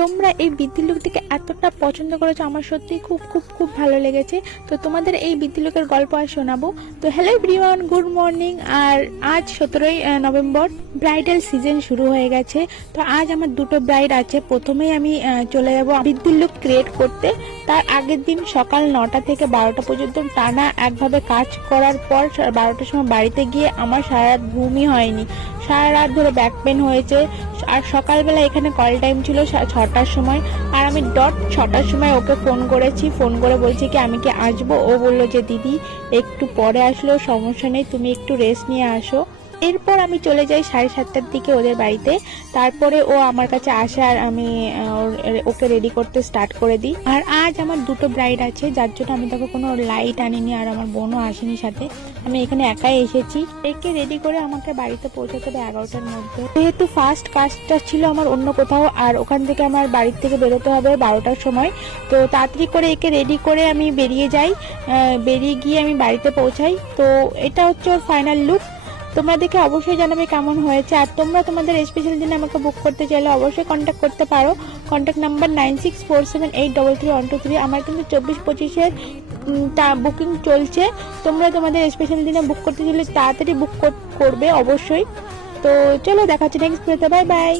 তোমরা এই বৃদ্ধি লুকটিকে এতটা পছন্দ করেছো, আমার সত্যি খুব খুব খুব ভালো লেগেছে। তো তোমাদের এই বৃদ্ধি লুকের গল্প আর শোনাবো। তো হ্যালো এভরিওয়ান, গুড মর্নিং। আর আজ 17ই নভেম্বর, ব্রাইডাল সিজন শুরু হয়ে গেছে। তো আজ আমার দুটো ব্রাইড আছে। প্রথমেই আমি চলে যাব বৃদ্ধি লুক ক্রিয়েট করতে। তার আগের দিন সকাল 9টা থেকে 12টা পর্যন্ত টানা একভাবে কাজ করার পর 12টার সময় বাড়িতে গিয়ে আমার সারা রাত ঘুমই হয়নি। সারা রাত ধরে ব্যাক পেন হয়েছে। আর সকালবেলা এখানে কল টাইম ছিল 6টার সময়। আর আমি ডট 6টার সময় ওকে ফোন করেছি, ফোন করে বলছি কি আমি কি আসবো। ও বললো যে দিদি একটু পরে আসলেও সমস্যা নেই, তুমি একটু রেস্ট নিয়ে আসো। এরপর আমি চলে যাই 7:30টার দিকে ওদের বাড়িতে। তারপরে ও আমার কাছে আসে আর আমি ওকে রেডি করতে স্টার্ট করে দিই। আর আজ আমার দুটো ব্রাইড আছে, যার জন্য আমি তাকে কোনো লাইট আনিনি আর আমার বোনও আসেনি সাথে। আমি এখানে একাই এসেছি। একে রেডি করে আমাকে বাড়িতে পৌঁছাতে হবে 11টার মধ্যে। যেহেতু ফার্স্ট কাজটা ছিল আমার অন্য কোথাও, আর ওখান থেকে আমার বাড়ির থেকে বেরোতে হবে 12টার সময়। তো তাড়াতাড়ি করে একে রেডি করে আমি বেরিয়ে যাই। বেরিয়ে গিয়ে আমি বাড়িতে পৌঁছাই। তো এটা হচ্ছে ওর ফাইনাল লুক। তোমরা দেখে অবশ্যই জানাবে কেমন হয়েছে। আর তোমরা তোমাদের স্পেশাল দিনে আমাকে বুক করতে চাইলে অবশ্যই কন্ট্যাক্ট করতে পারো। Contact number 96478333। আমার কিন্তু 24-25-এর বুকিং চলছে। তোমরা তোমাদের স্পেশাল দিনে বুক করতে চাইলে তাড়াতাড়ি বুক করবে অবশ্যই। তো চলো দেখা হচ্ছে নেক্সট ভিডিওতে। Bye bye.